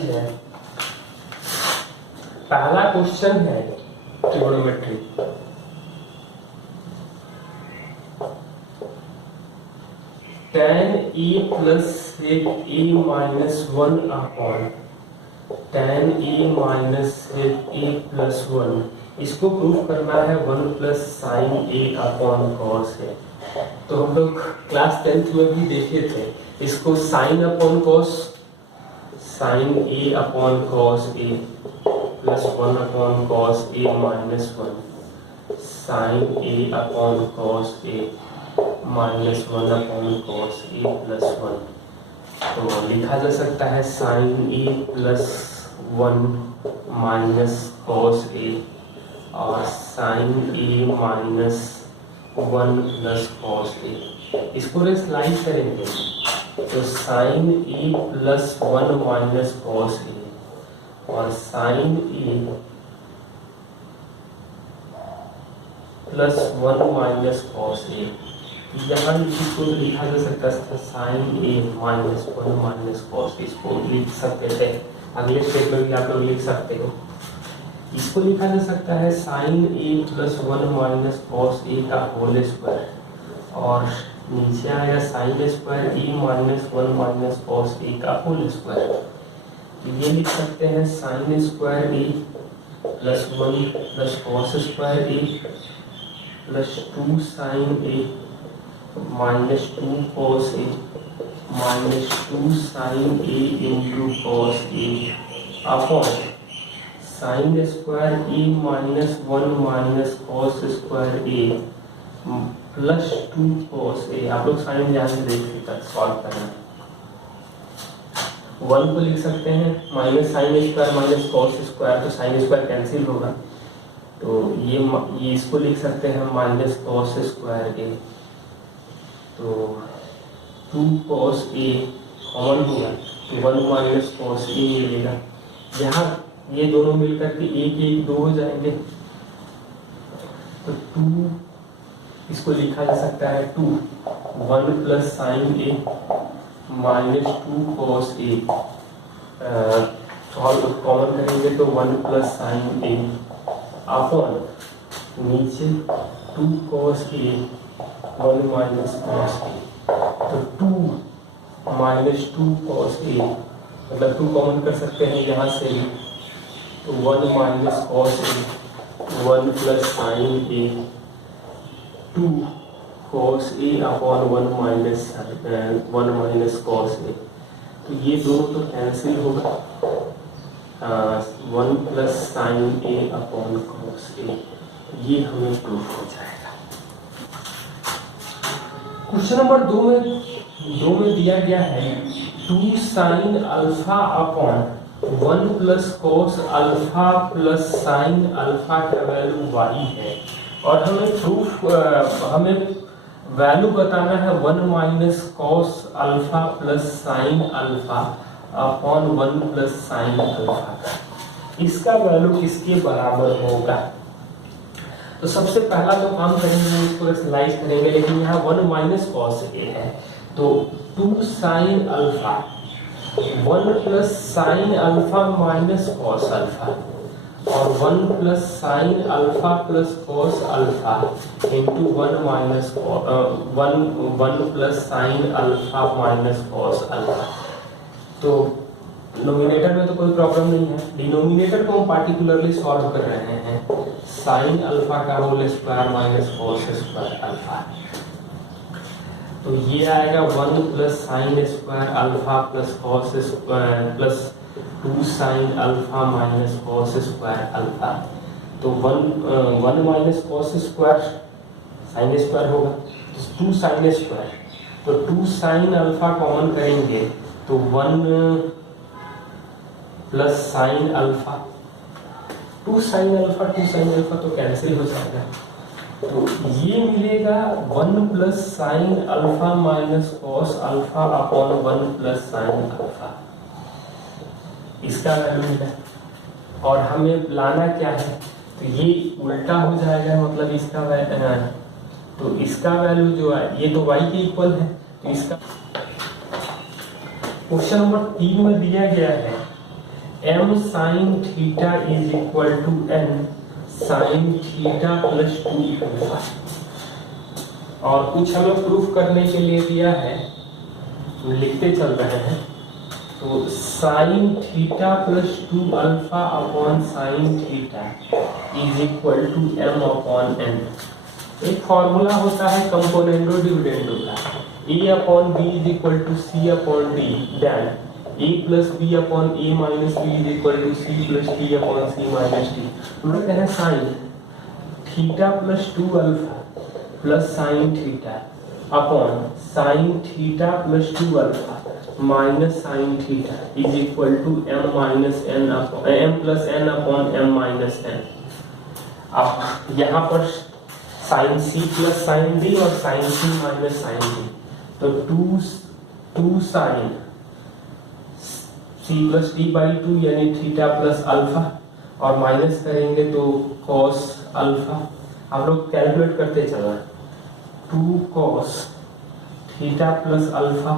है। पहला क्वेश्चन है trigonometry. tan a plus sec a minus 1 upon tan a minus sec a plus 1, इसको prove करना है 1 plus sign a upon cos है। तो हम लोग क्लास 10th में भी देखे थे इसको sine upon cos, sine a upon cos a plus 1 upon cos a minus 1, sine a upon cos a minus 1 upon cos a plus 1। तो लिखा जा सकता है sine a plus 1 minus cos a और sine a minus 1 plus cos a। इसको रेस्लाइज करेंगे तो sine a plus 1 minus cos a और sine a plus 1 minus cos a। यहाँ इसको लिखा जा सकता है साइन ए माइनस 1 माइनस कॉस, इसको लिख सकते थे। अगले स्टेप में भी आप लोग लिख सकते हो। इसको लिखा जा सकता है sign A plus 1 minus cos A का होल स्क्वायर और नीचे आएगा sine square A minus 1 minus cos A का होल स्क्वायर। तो ये लिख सकते हैं sine square A plus 1 plus cos square A plus 2 sine A minus 2 cos A minus 2 sine a into cos A upon sine square A minus 1 minus cos square A plus 2 cos A. आप लोग sign ध्यान से देख सकते हैं, solve करना। 1 को लिख सकते हैं minus sine square minus cos square, तो साइन स्क्वायर कैंसिल होगा। तो ये इसको लिख सकते हैं माइनस कॉस स्क्वायर ए, तो 2 cos a कॉमन होगा तो 1 माइनस कॉस a मिलेगा। यहाँ ये दोनों मिलकर के एक एक 2 हो जाएंगे तो 2, इसको लिखा जा सकता है 2 1 plus sign a minus 2 cos a, solve common करेंगे तो 1 प्लस साइन a अपॉन नीचे 2 cos a 1 minus cos A. तो 2 माइनस 2 कॉस ए मतलब 2 कॉमन कर सकते हैं यहाँ से भी, तो 1 minus cos A 1 plus sign A 2 cos A upon 1 minus cos A. तो ये दोनों तो कैंसिल होगा, 1 plus sign A upon cos A, ये हमें प्रूफ हो जाएगा। क्वेश्चन नंबर 2 में दिया गया है 2 sine alpha upon 1 plus cos alpha plus sine alpha का वैल्यू y है और हमें वैल्यू बताना है 1 minus cos alpha plus sine alpha upon 1 plus sine alpha का। इसका वैल्यू किसके बराबर होगा? तो सबसे पहला जो काम करेंगे इसको स्लाइस करेंगे, लेकिन यहाँ 1 माइनस कॉस ए है तो 2 sine alpha 1 plus sine alpha minus cos alpha और 1 plus sine alpha plus cos alpha into 1 minus 1 plus sine alpha minus cos alpha. तो नोमिनेटर में तो कोई प्रॉब्लम नहीं है, डिनोमिनेटर को हम पार्टिकुलरली सॉल्व कर रहे हैं। साइन अल्फा का whole square minus cos square alpha, तो ये आएगा 1 plus sine square alpha plus cos square plus 2 sine alpha minus cos square alpha. तो 1 minus cos square sine square होगा तो 2 साइन स्क्वायर, तो 2 साइन अल्फा कॉमन करेंगे तो 1 plus sine alpha 2 sine alpha तो कैंसिल हो जाएगा। तो ये मिलेगा 1 plus sine alpha minus cos alpha upon 1 plus sine alpha, इसका वैल्यू मिला। और हमें लाना क्या है, तो ये उल्टा हो जाएगा, मतलब इसका वैल्यू, तो इसका वैल्यू जो है ये तो y के इक्वल है। तो इसका क्वेश्चन नंबर 3 में दिया गया है m sine theta is equal to n sine theta plus 2 alpha. और कुछ हमें प्रूफ करने के लिए दिया है, लिखते चल रहे हैं। तो sine theta plus 2 alpha upon sine theta is equal to m upon n। एक फॉर्मूला होता है कंपोनेंटो डिविडेंडो का, a upon b is equal to c upon d, then a plus b upon a minus b is equal to c plus d upon c minus d। हम लोग कहते हैं sine theta plus 2 alpha plus sine theta upon sine theta plus 2 alpha minus sine theta is equal to m minus n m plus n upon m minus n। अब यहाँ पर sine c plus sine d और sine c minus sine d, तो 2 sine c plus d by 2 यानी theta plus alpha, और minus करेंगे तो cos alpha. आप लोग कैलकुलेट करते चलना, 2 cos theta plus alpha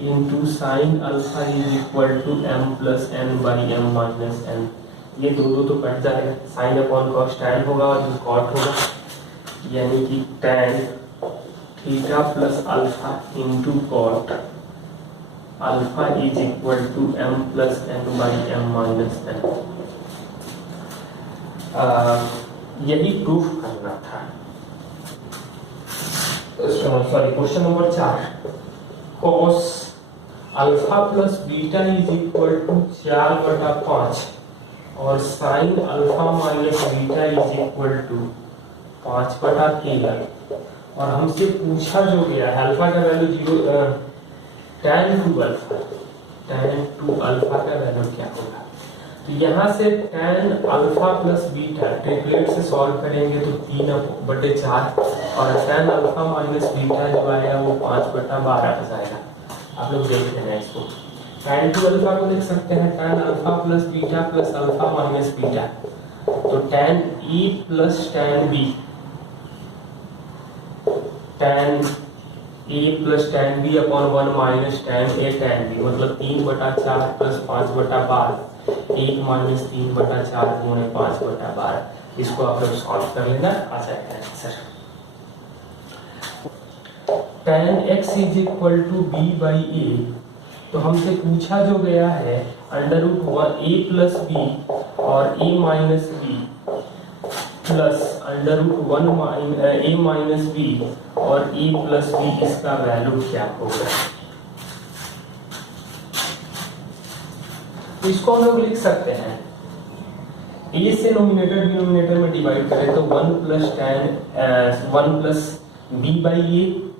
into sine alpha is equal to m plus n by m minus n। ये दो तो कट जाएगा, साइन अपॉन कॉस टैन होगा और कॉट होगा, यानी कि tan theta plus alpha into cot alpha is equal to m plus n by m minus n। यही प्रूफ करना था। Sorry, question number 4, cos alpha plus beta is equal to 4/5 और sine alpha minus beta is equal to 5/13। और हमसे पूछा जो गया है अल्फा का वैल्यू 0, tan 2 अल्फा का वैल्यू क्या होगा। तो यहाँ से tan alpha plus beta triplet से सॉल्व करेंगे तो 3/4 और tan अल्फा माइनस बीटा जो आएगा वो 5/12 आ जाएगा। आप लोग देख लेना इसको। tan 2 अल्फा को लिख सकते हैं tan alpha plus beta plus alpha minus beta, तो tan e plus tan b, tan a plus tan b upon 1 minus tan a tan b, मतलब 3/4 प्लस 5/12, 1 माइनस 3/4 गुणे 5/12। इसको आप लोग सॉल्व कर लेना, आ जाएगा answer. tan x is equal to b by a, तो हमसे पूछा जो गया है under root a plus b और a minus b plus under root a minus b और a प्लस b, इसका वैल्यू क्या होगा। इसको हम लोग लिख सकते हैं, a से नोमिनेटर डिनोमिनेटर में डिवाइड करें तो 1 प्लस b बाई a,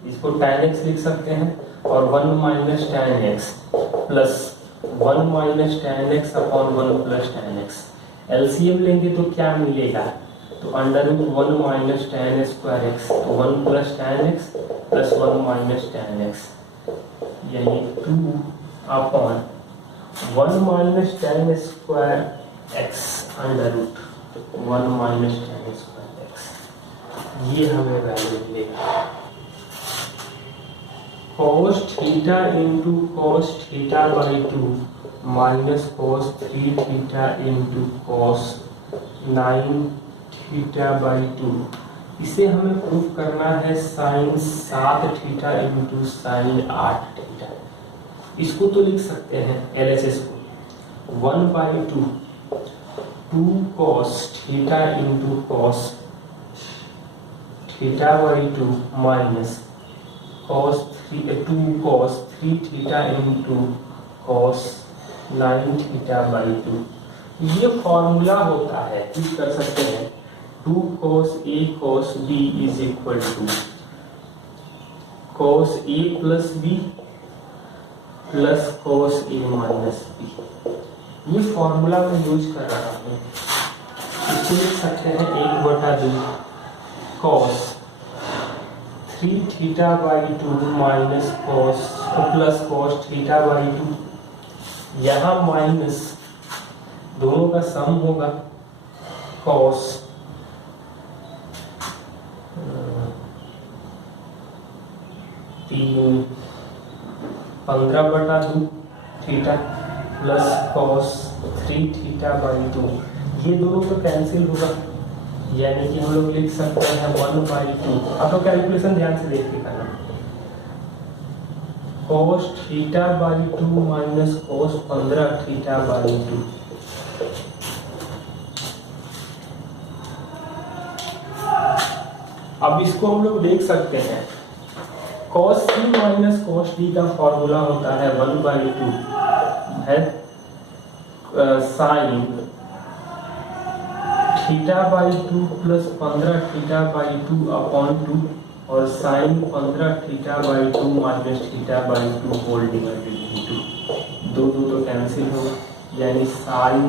इसको tan x लिख सकते हैं, और 1 minus tan x plus 1 minus tan x upon 1 plus tan x। LCM लेंगे तो क्या मिलेगा, तो under root 1 minus tan square x, तो 1 plus tan x plus 1 minus tan x, यानी 2 upon 1 minus tan square x under root 1 minus tan square x। ये हमें value मिलेगा। cos theta into cos theta by 2 minus cos 3 theta into cos 9 theta by 2। इसे हमें proof करना है sine 7 theta into sine 8 theta. इसको तो लिख सकते हैं LHS को 1/2 2 cos theta into cos theta by 2 minus cos 3 theta into cos 9 theta by 2। ये फॉर्मूला होता है, यूज कर सकते हैं 2 cos a cos b is equal to cos a plus b plus cos a minus b। ये formula मैं use कर रहा हूँ। इसको लिख सकते हैं 1/2 cos 3 theta by 2 minus cos plus cos theta by 2। यहाँ माइनस दोनों का सम होगा cos 15/2 theta plus cos 3 theta by 2, ये दोनों तो कैंसिल होगा, यानी कि हम लोग लिख सकते हैं 1/2। अब तो कैलकुलेशन ध्यान से देख के करना, cos theta by 2 minus cos 15 theta by 2। अब इसको हम लोग देख सकते हैं, cos t minus cos t का फॉर्मूला होता है 1/2 है sine theta by 2 plus 15 theta by 2 upon 2 और sine 15 theta by 2 minus theta by 2 whole divided by 2। दो तो कैंसिल होगा, यानी sine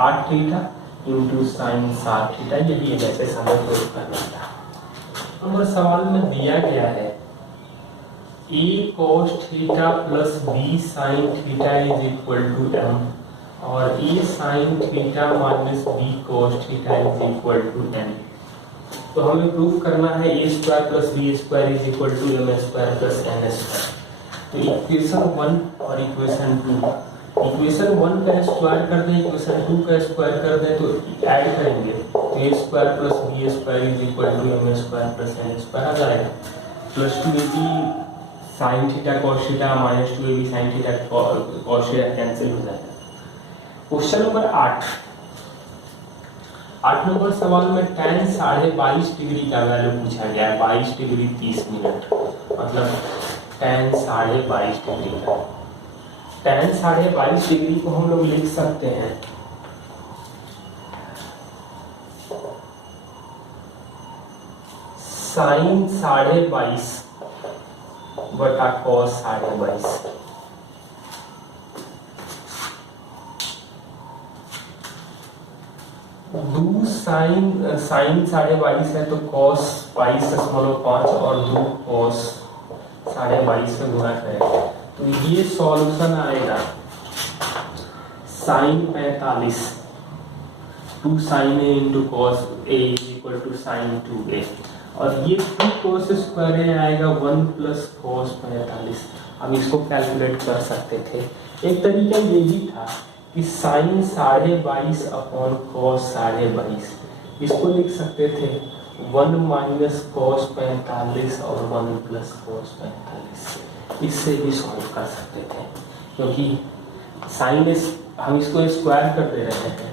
8 theta into sine 7 theta. यही जैसे समय प्रूव करना था। नंबर सवाल में दिया गया है a cos theta plus b sin theta is equal to m और a sin theta minus b cos theta is equal to n। तो हमें प्रूफ करना है a square plus b square is equal to m square plus n square. तो equation 1 और equation 2, equation 1 का square कर दें, इक्वेशन 2 का स्क्वायर कर दें, तो ऐड करेंगे तो a square plus b square is equal to m square plus n square आ जाएगा, plus 2ab sine theta cos theta minus 2ab sine theta cos theta cancel हो जाएगा। क्वेश्चन नंबर 8 नंबर सवाल में tan 22.5 डिग्री का value पूछा गया है, 22 डिग्री 30 मिनट, मतलब tan 22.5 डिग्री का। tan 22.5 डिग्री को हम लोग लिख सकते हैं साइन 22.5 बटा कॉस 22.5। दो साइन 22.5 है तो कॉस 22.5 और 2 कॉस 22.5 से गुणा करें तो ये सॉल्यूशन आएगा sine 45, 2 sine a into cos a equal to sine 2a और ये 2 cos स्क्वायर ए आएगा 1 प्लस कॉस 45। हम इसको कैलकुलेट कर सकते थे। एक तरीका ये भी था कि साइन 22.5 अपॉन कॉस 22.5, इसको लिख सकते थे 1 माइनस कॉस 45 और 1 प्लस कॉस 45। इससे भी सॉल्व कर सकते थे, क्योंकि साइन हम इसको स्क्वायर कर दे रहे हैं,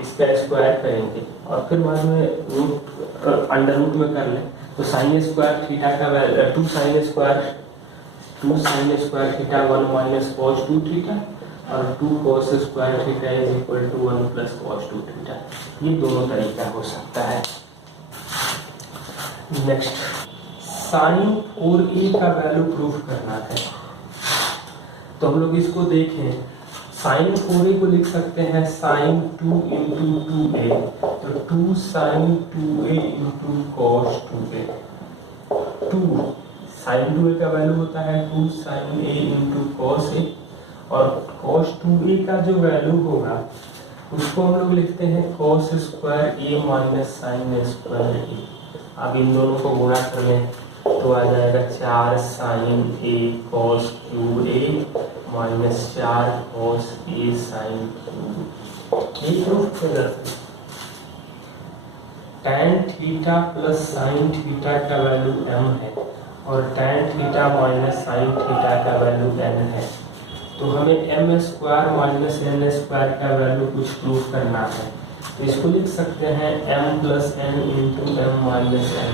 इसका स्क्वायर करेंगे और फिर बाद में अंडर रूट में कर लें तो साइन स्क्वायर थीटा का value 2 sine square theta 1 minus cos 2 theta और 2 cos square theta is equal to 1 plus cos 2 theta. ये दोनों तरीका हो सकता है। नेक्स्ट, साइन 4a का वैल्यू प्रूफ करना है, तो हम लोग इसको देखें। साइन 4a को लिख सकते हैं साइन 2 इंटू 2a, तो 2 sign 2a into cos 2a। 2 sign 2a का वैल्यू होता है 2 sine a into cos a और cos 2a का जो वैल्यू होगा उसको हम लोग लिखते हैं cos square a minus sine square a। अब इन दोनों को गुणा कर लें तो आ जाएगा 4 sine a cos cube a minus 4 cos a sine cube. ये प्रूफ कर tan theta plus sine theta का वैल्यू m है और tan theta minus sine theta का वैल्यू n है, तो हमें m square minus n square का वैल्यू कुछ प्रूफ करना है। तो इसको लिख सकते हैं m plus n into m minus n।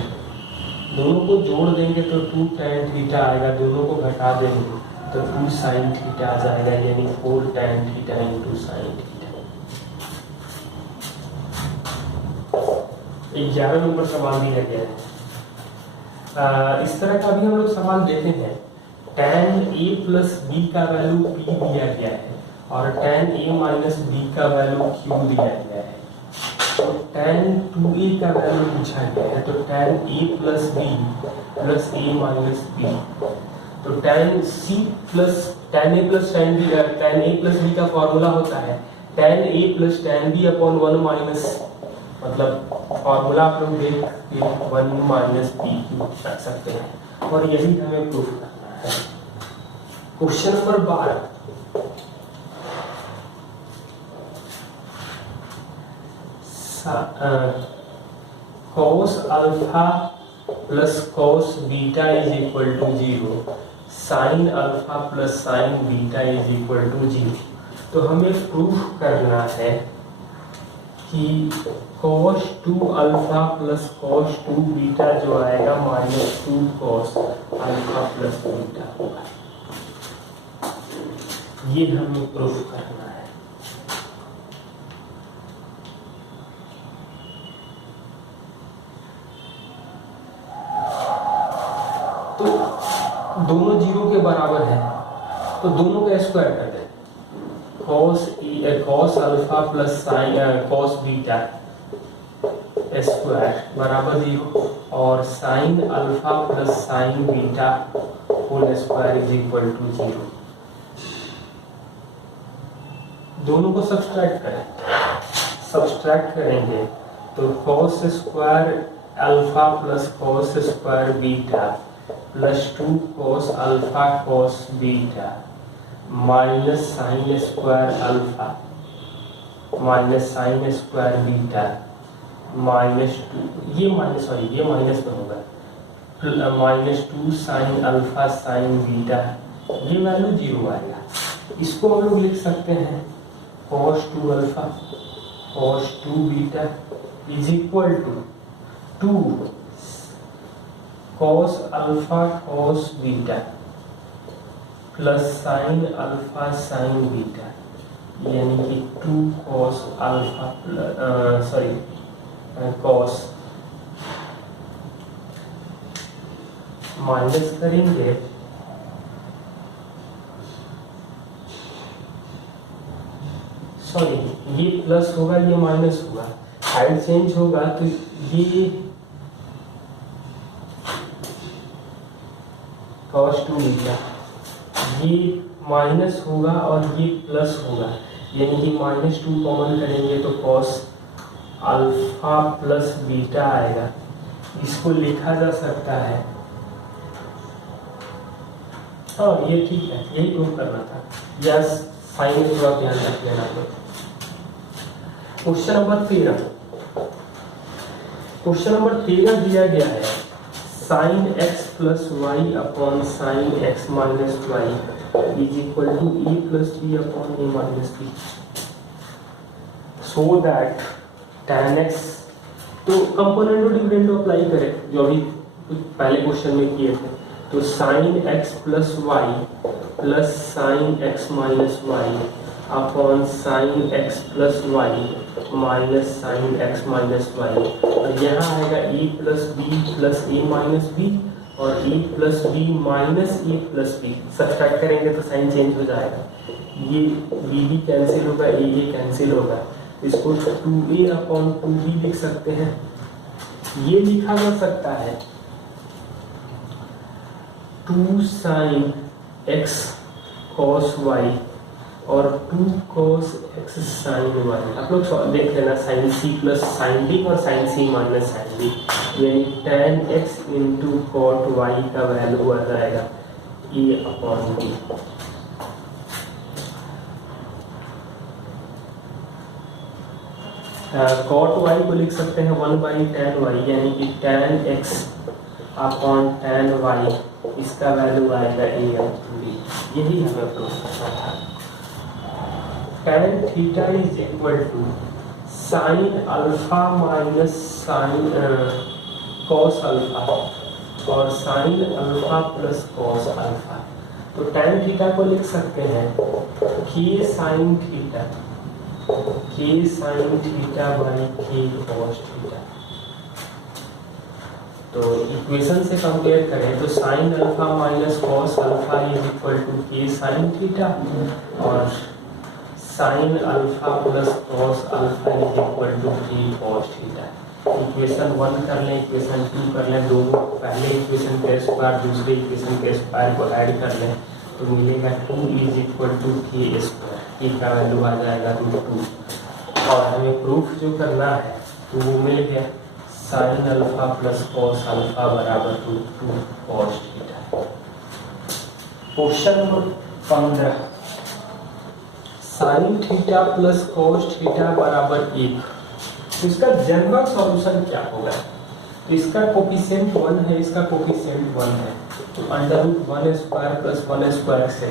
दोनों को जोड़ देंगे तो 2 tan थीटा आएगा, दोनों को घटा देंगे तो 2 साइन थीटा आ जाएगा, यानी 4 tan theta into sine theta. 11 number सवाल दिया गया है। इस तरह का भी हम लोग सवाल देते हैं। tan a प्लस b का वैल्यू p दिया गया है और tan a माइनस b का वैल्यू q दिया गया है। तो tan 2a का वैल्यू पूछा गया है, तो tan a plus b plus a minus b, तो tan a plus tan a plus b का फॉर्मूला होता है tan a plus tan b upon 1 minus, मतलब फॉर्मूला आप लोग देख के 1 माइनस b रख सकते हैं और यही हमें प्रूफ करना है। Question number 12, cos alpha plus cos beta is equal to 0, sin alpha plus sin beta is equal to 0। तो हमें प्रूफ करना है कि cos 2 alpha plus cos 2 beta जो आएगा -2 cos अल्फा प्लस बीटा होगा। ये हमें प्रूफ करना है। तो दोनों 0 के बराबर है, तो दोनों का स्क्वायर कर दें। cos alpha plus cos beta square बराबर 0 और sin alpha plus sin beta whole square is equal to 0। दोनों को सब्सट्रैक्ट करें, सब्सट्रैक्ट करेंगे तो cos square alpha plus cos square beta plus 2 cos alpha cos beta minus sine square alpha minus sine square beta -2, ये minus में होगा, -2 sine alpha sine beta, ये value 0 आएगा। इसको हम लोग लिख सकते हैं cos 2 alpha cos 2 beta is equal to 2 cos alpha cos beta plus sine alpha sine beta, यानी कि 2 cos अल्फा cos माइनस करेंगे ये प्लस होगा, ये माइनस होगा, साइड चेंज होगा तो ये cos 2 बीटा ये माइनस होगा और ये प्लस होगा, यानी कि -2 कॉमन करेंगे तो cos अल्फा प्लस बीटा आएगा। इसको लिखा जा सकता है, हाँ ये ठीक है, यही प्रूव करना था। यस, साइन में थोड़ा ध्यान रख लेना। क्वेश्चन नंबर 13, क्वेश्चन नंबर 13 दिया गया है sin x plus y upon sine x minus y is equal to e plus b upon a minus b, so that tan x, तो कंपोनेंट और डिविडेंड अप्लाई करें जो अभी पहले क्वेश्चन में किए थे। तो sin x plus y plus sine x minus y upon sine x plus y minus sine x minus y, और यहाँ आएगा e plus b plus a minus b और e plus b minus e plus b. Subtract करेंगे तो sign change हो जाएगा, ये b cancel होगा, ये कैंसिल होगा। इसको 2a अपॉन 2b लिख सकते हैं। ये लिखा जा सकता है 2 साइन एक्स कॉस वाई और 2 cos x साइन वाई। आप लोग देख लेना, sine c plus sine d और sine c minus sine d, यानी tan x into cot y का वैल्यू आ जाएगा e upon d. Cot y को लिख सकते हैं 1/tan y, यानी कि tan x upon tan y, इसका वैल्यू आएगा ए अपॉन बी। यही हमें प्रूव करना था। tan theta is equal to sine alpha minus sine cos alpha और sine alpha plus cos alpha. तो tan थीटा को लिख सकते हैं k sine theta by k cos theta. तो इक्वेशन से कंपेयर करें तो sine alpha minus cos alpha is equal to k sine theta और sine alpha plus cos alpha is equal to k cos theta. Equation 1 कर लें, equation 2 कर लें, दोनों पहले इक्वेशन के स्क्वायर दूसरे इक्वेशन के स्क्वायर को ऐड कर लें तो मिलेगा 2 is equal to k square, k का वैल्यू आ जाएगा √2। और हमें प्रूफ जो करना है तो वो मिल गया, sign alpha plus cos alpha बराबर √2 cos theta. Question number 15, sign theta plus cos theta बराबर 1 तो इसका जनरल सॉल्यूशन क्या होगा? तो इसका कोफिशिएंट 1 है, इसका कोफिशिएंट 1 है, तो under root 1 square plus 1 square से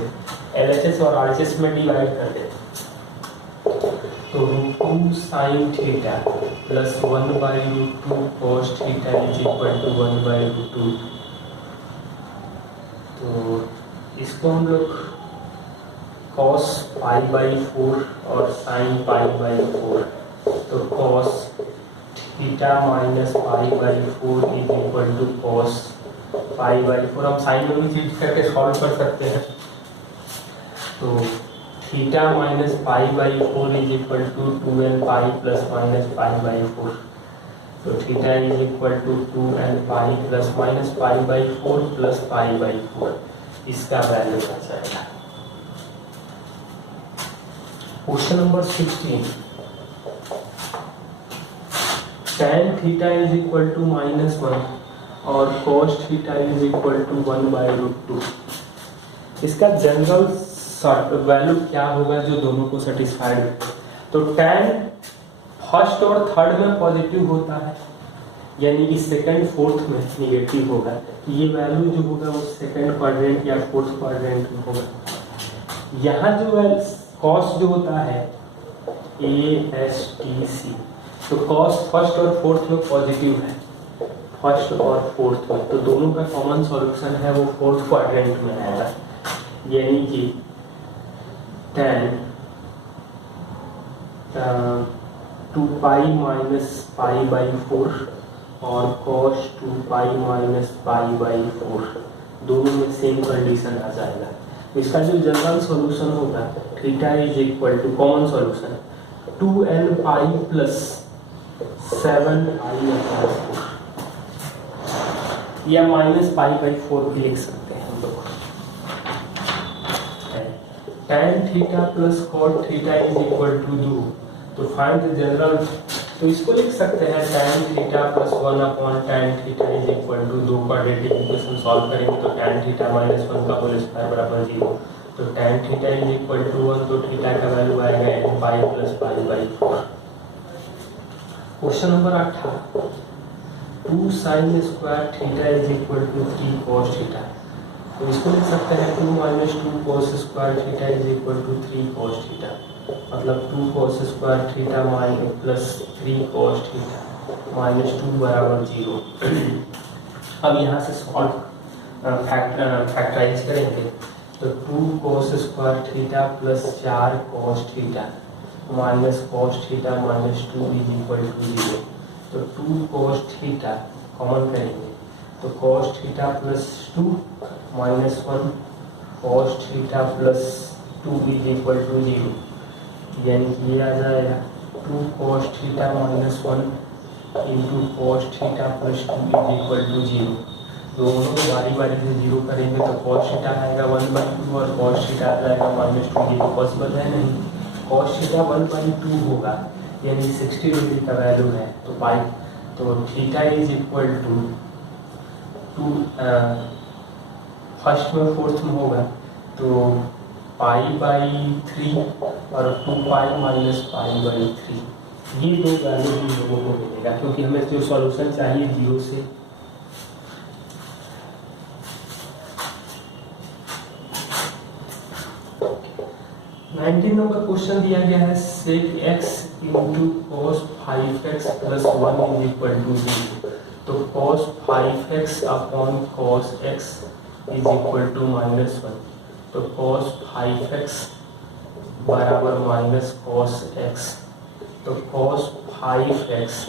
LHS और RHS में डिवाइड कर दे, तो root 2 sine theta plus 1 by root 2 cos theta is equal to 1 by root 2। तो इसको हम लोग कॉस पाई बाई 4 और साइन पाई बाई 4, तो cos theta minus pi by 4 is equal to cos pi by 4। हम साइन में भी change करके सॉल्व कर सकते हैं, तो theta minus pi by 4 is equal to 2n pi plus minus pi by 4, तो theta is equal to 2n pi plus minus pi by 4 plus pi by 4, इसका वैल्यू आ जाएगा। Question number 16, tan theta is equal to -1 और cos theta is equal to 1 by root 2। इसका general value क्या होगा जो दोनों को सेटिस्फाइड? तो tan फर्स्ट और थर्ड में पॉजिटिव होता है, यानी कि सेकंड फोर्थ में निगेटिव होगा, तो ये वैल्यू जो होगा वो सेकंड क्वाड्रेंट या फोर्थ क्वाड्रेंट में होगा। यहाँ जो कॉस जो होता है ASTC, तो कॉस फर्स्ट और फोर्थ में पॉजिटिव है, फर्स्ट और फोर्थ में, तो दोनों का कॉमन सॉल्यूशन है वो फोर्थ क्वाड्रेंट में आएगा, यानी कि tan 2 pi minus pi by 4 और cos 2 pi minus pi by 4, दोनों में सेम कंडीशन आ जाएगा। इसका जो जनरल सॉल्यूशन होगा theta is equal to common solution 2n pi plus 7 pi upon 4, या माइनस पाई बाई 4 भी लिख सकते हैं हम लोग। tan theta plus cot theta is equal to 2, तो फाइंड द जनरल, तो इसको लिख सकते हैं tan theta plus 1 upon tan theta is equal to 2, quadratic equation solve करेंगे तो tan थीटा माइनस 1 का होल स्क्वायर बराबर 0, तो tan theta is equal to 1, तो थीटा का वैल्यू आएगा n pi plus pi by 4। Question number 18, 2 sine square theta is equal to 3 cos theta, तो इसको लिख सकते हैं 2 minus 2 cos square theta is equal to 3 cos theta, मतलब 2 cos square theta minus plus 3 cos theta minus 2 बराबर 0। अब यहाँ से सॉल्व फैक्टराइज करेंगे, तो 2 cos square theta plus 4 cos theta minus cos theta minus 2 is equal to 0, तो 2 cos theta common करेंगे, तो cos theta plus 2 minus 1 cos theta plus 2 is equal to 0, यानी कि ये आ जाएगा 2 cos theta minus 1 into cos theta plus 2 is equal to 0। दोनों को बारी बारी से 0 करेंगे तो cos थीटा आएगा 1/2 और cos थीटा आ जाएगा -2, ये तो पॉसिबल है नहीं, cos थीटा 1/2 होगा, यानी 60 डिग्री का वैल्यू है, तो पाई, तो theta is equal to 2 first में फोर्थ में होगा, तो पाई बाई 3 और 2 पाई माइनस पाई बाई 3, ये दो वैल्यू हम लोगों को मिलेगा, क्योंकि हमें जो सॉल्यूशन चाहिए 0 से। नंबर क्वेश्चन दिया गया है sec x into cos 5x plus 1 is equal to 0, तो cos 5x upon cos x is equal to -1, तो cos 5x बराबर माइनस cos x, तो cos 5x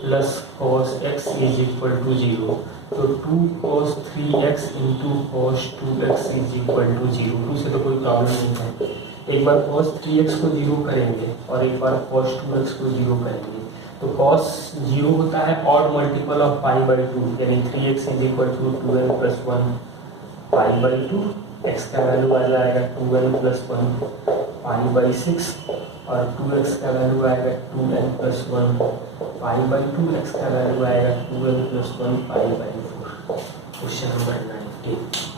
plus cos x is equal to 0, तो 2 cos 3x into cos 2x is equal to 0। 2 से तो कोई problem नहीं है, एक बार cos 3x को 0 करेंगे और एक बार cos 2x को 0 करेंगे, तो cos 0 होता है odd multiple of pi by 2, यानी 3x is equal to 2n plus 1 pi by 2, x का वैल्यू आ जाएगा 2n प्लस 1 पाई बाई 6 और 2x का वैल्यू आएगा 2n plus 1 pi by 2, x का वैल्यू आएगा 2n plus 1 pi by 4। Question number 19।